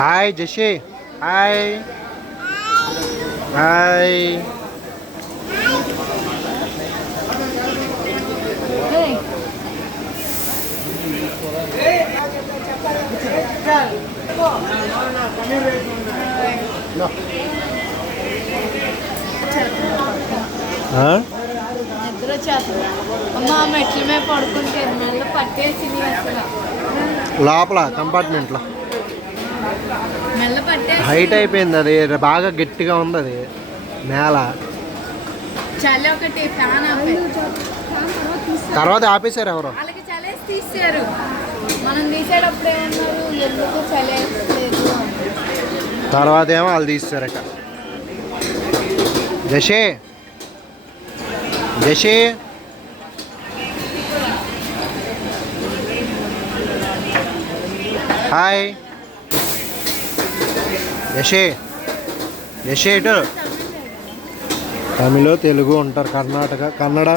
Hi జషి. Hi hi. నిద్ర వచ్చేస్తుంది అమ్మ. మెట్ల మీద పడుకుంటే మెల్ల పట్టేసి లోపల కంపార్ట్మెంట్లో మెల్ల పట్టేసి హైట్ అయిపోయింది. అది బాగా గట్టిగా ఉంది అది నేల. చలి ఒకటి ఫ్యాన్ తర్వాత ఆపేశారు ఎవరు. వాళ్ళకి చలేసి తీసారు. మనం తీసేటప్పుడు ఏమన్నారు, ఎందుకు చలేసలేదు. తర్వాత ఏమో వాళ్ళు తీస్తారు ఇక. జషే జషే హాయ్. యశే యశే ఇటు. తమిళ తెలుగు ఉంటారు, కర్ణాటక కన్నడ